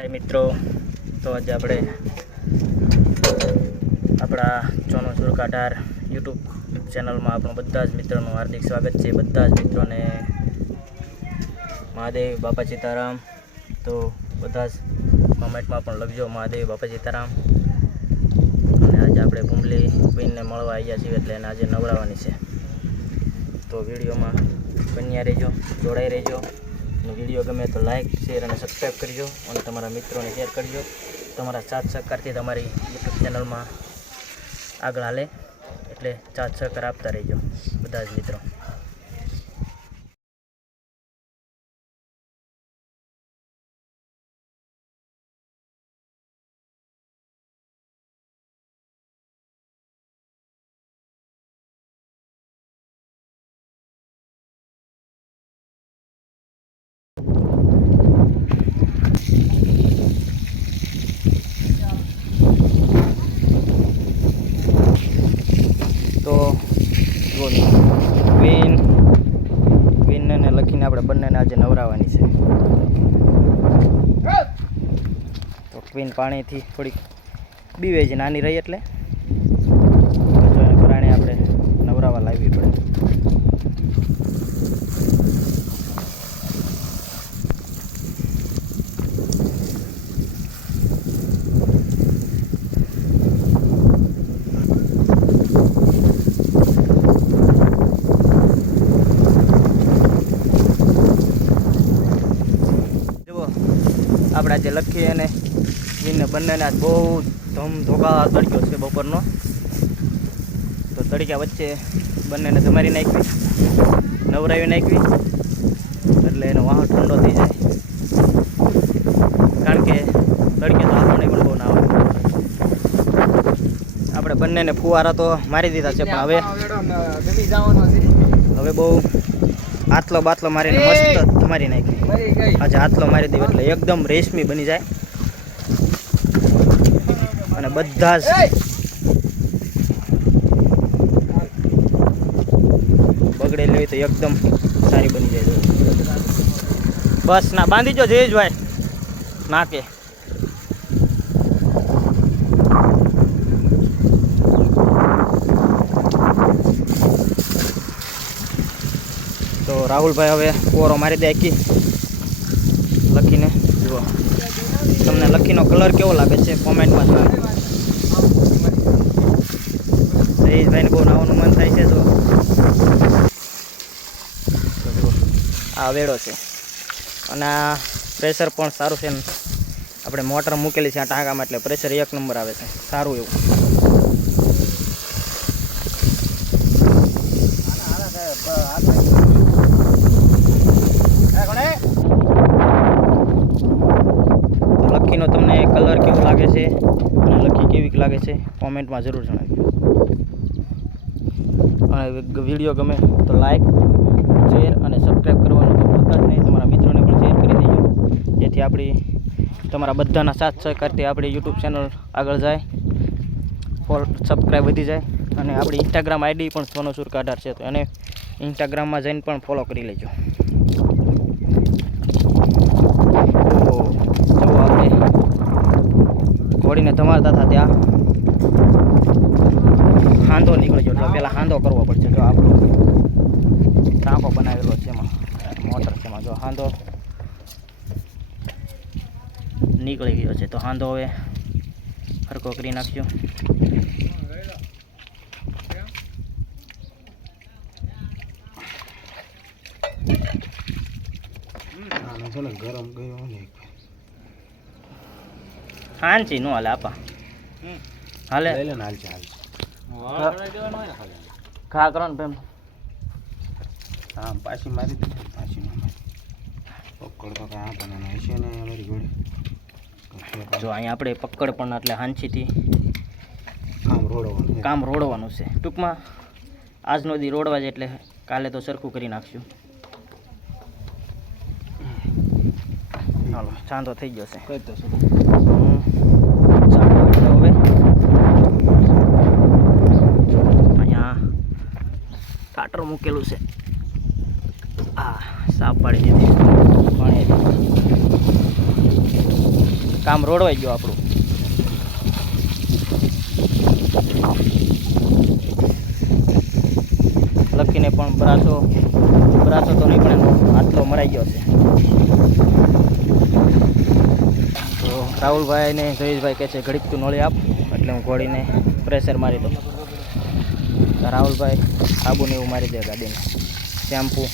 હાય મિત્રો, તો આજે આપણે આપણા ચોનો સુરકાટાર યુટ્યુબ ચેનલમાં આપણું બધા જ મિત્રોનું હાર્દિક સ્વાગત છે. બધા જ મિત્રોને મહાદેવ બાપા સીતારામ. તો બધા જ કોમેન્ટમાં પણ લખજો મહાદેવ બાપા સીતારામ. અને આજે આપણે ભૂમલી ક્વીનને મળવા આવ્યા છીએ, એટલે એને આજે નવરાવવાની છે. તો વિડીયોમાં બન્યા રહેજો, જોડાઈ રહેજો. અને વિડીયો ગમે તો લાઇક, શેર અને સબસ્ક્રાઈબ કરજો અને તમારા મિત્રોને શેર કરજો. તમારા સાથ સહકારથી તમારી યુટ્યુબ ચેનલમાં આગળ હાલે, એટલે સાથ સહકાર આપતા રહેજો બધા જ મિત્રો. તો ક્વીનને લખીને આપણે બંનેને આજે નવરાવવાની છે. તો ક્વીન પાણીથી થોડીક બીવે છે, નાની રહી એટલે પ્રાણી આપણે નવરાવા લાવવી પડે. આપણે આજે લખી અને ક્વીનને બંનેને આજ બહુ ધોકા તડક્યો છે બપોરનો. તો તડક્યા વચ્ચે બંનેને તમારી નાખવી, નવરાવી નાખવી, એટલે એનો વાહો ઠંડો થઈ જાય. કારણ કે તડકે તો આપણને પણ બહુ ના આવે. આપણે બંનેને ફુવારા તો મારી દીધા છે, પણ હવે બહુ આટલો બાટલો મારીને મસ્ત મારી નાખી. આજે આટલો મારી દઈએ એટલે એકદમ રેશમી બની જાય અને બધા જ બગડેલી હોય તો એકદમ સારી બની જાય. બસ ના બાંધી જો જયેશભાઈ નાકે. તો રાહુલભાઈ હવે કોરો મારી દે આખી લખીને. જુઓ તમને લખીનો કલર કેવો લાગે છે કોમેન્ટમાં જણાવો. જયેશભાઈને બહુ નાવાનું મન થાય છે. તો જુઓ આ વેડો છે અને આ પ્રેશર પણ સારું છે. આપણે મોટર મૂકેલી છે આ ટાંકામાં, એટલે પ્રેશર 1 નંબર આવે છે, સારું એવું. લખીનો તમને કલર કેવો લાગે છે અને લખી કેવી લાગે છે કોમેન્ટમાં જરૂર જણાવજો. અને વિડીયો ગમે તો લાઈક, શેર અને સબસ્ક્રાઈબ કરવાનું તો ભૂલતા જ નહીં. તમારા મિત્રોને પણ શેર કરી દેજો, જેથી આપણી તમારા બધાના સાથ સહકારથી આપણી યુટ્યુબ ચેનલ આગળ જાય, સબસ્ક્રાઈબ વધી જાય. અને આપણી ઇન્સ્ટાગ્રામ આઈડી પણ ચોનો સુરકાટાર છે, તો એને ઇન્સ્ટાગ્રામમાં જઈને પણ ફોલો કરી લેજો. ઘોડીને ધમાડતા હતા ત્યાં હાંધો નીકળી ગયો, એટલે પહેલાં હાંધો કરવો પડશે. જો આપણો ટાંકો બનાવેલો છે, એમાં મોટર છે, એમાં જો હાંધો નીકળી ગયો છે. તો હાંધો હવે હરકો કરી નાખ્યો. ગરમ ગયો હાંચી નો હાલે આપા હાલે ઘા કરો ને ભાઈ. હા પાછી મારી દે, પાછી ના મારી પકડ તો કાં બનાવવાનો હશે ને અમારી જોડે. જો અહીંયા આપણે પકડ પણ એટલે હાંચીથી કામ રોડવાનું છે. ટૂંકમાં આજનો દી રોડવા જ, એટલે કાલે તો સરખું કરી નાખશું. ચાલો ચાંદો થઈ ગયો છે. હવે અહીંયા કાટર મૂકેલું છે. હા સાફ પાડી દીધી પાણી. કામ રોડવાઈ ગયો આપણું. લખીને પણ બરાસો તો નહીં પણ એનો આટલો મરાઈ ગયો છે. તો રાહુલભાઈ ને જયેશભાઈ કહે છે ઘડીક તું નળી આપ, એટલે હું ઘોડીને પ્રેશર મારી દઉં. તો રાહુલભાઈ સાબુને એવું મારી દે ગાડીને, શેમ્પૂ.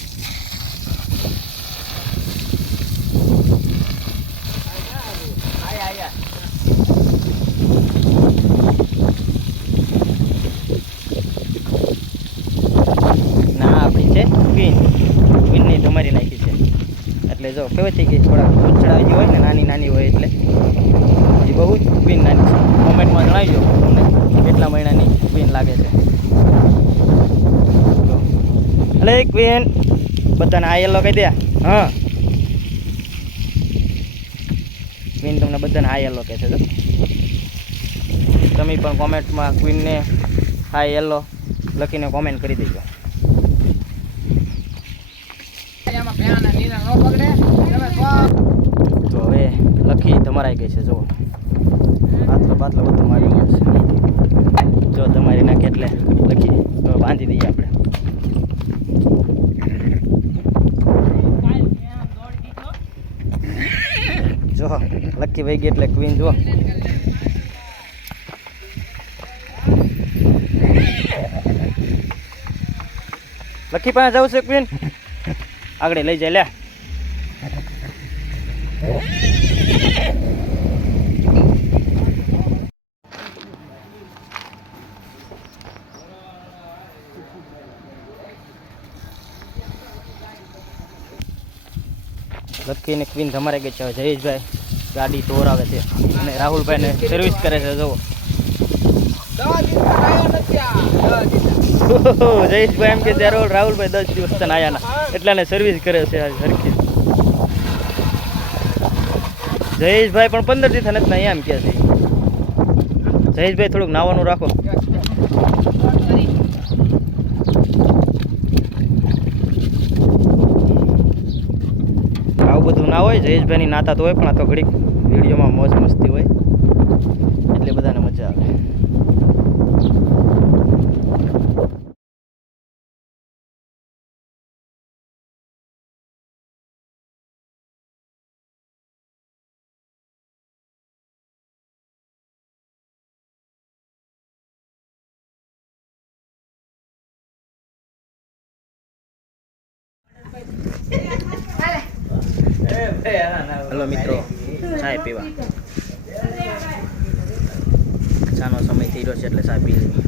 ના આપણી છે ક્વીનની ધમારી નાખી છે, એટલે જો કેવી થઈ ગઈ, થોડા ચડાવી હોય ને નાની હોય એટલે એ બહુ જ ક્વીન નાની છે. કોમેન્ટમાં જણાવજો તમને કેટલા મહિનાની ક્વીન લાગે છે. અલે ક્વીન બધાને આ યલો કહી દે. હા ક્વીન તમને બધાને આ યલો કહે છે. જો તમે પણ કોમેન્ટમાં ક્વીનને આ યલો લખીને કોમેન્ટ કરી દેજો. તો હવે લખી તમારાઈ ગઈ છે. જુઓ બાતલો બધું મારી ગયો છે. જો તમારી નાખે એટલે લખી તો બાંધી દઈએ આપણે. જો લકી વહી ગઈ એટલે ક્વીન જો લકી પાસે જવું છે ક્વીન, આગળ લઈ જાય લે. લકી ને ક્વીન તમારે ગઈ છે. હવે જયેશભાઈ ગાડી ધોરાવે છે અને રાહુલભાઈને સર્વિસ કરે છે. જુઓ જયેશભાઈ એમ કે ત્યારે રાહુલભાઈ 10 દિવસ તને આયા ના, એટલે એને સર્વિસ કરે છે સરખી. જયેશભાઈ પણ 15 દિવસ નથી ના એમ કે છે. જયેશભાઈ થોડુંક નાવાનું રાખો. આવું બધું ના હોય, જયેશભાઈની નાતા તો હોય, પણ આ તો ઘડીક વિડીયોમાં મોજ મસ્તી હોય એટલે બધાને મજા આવે. હલો મિત્રો, ચાય પીવા ચાનો સમય થઈ રહ્યો છે એટલે ચા પી લઈએ.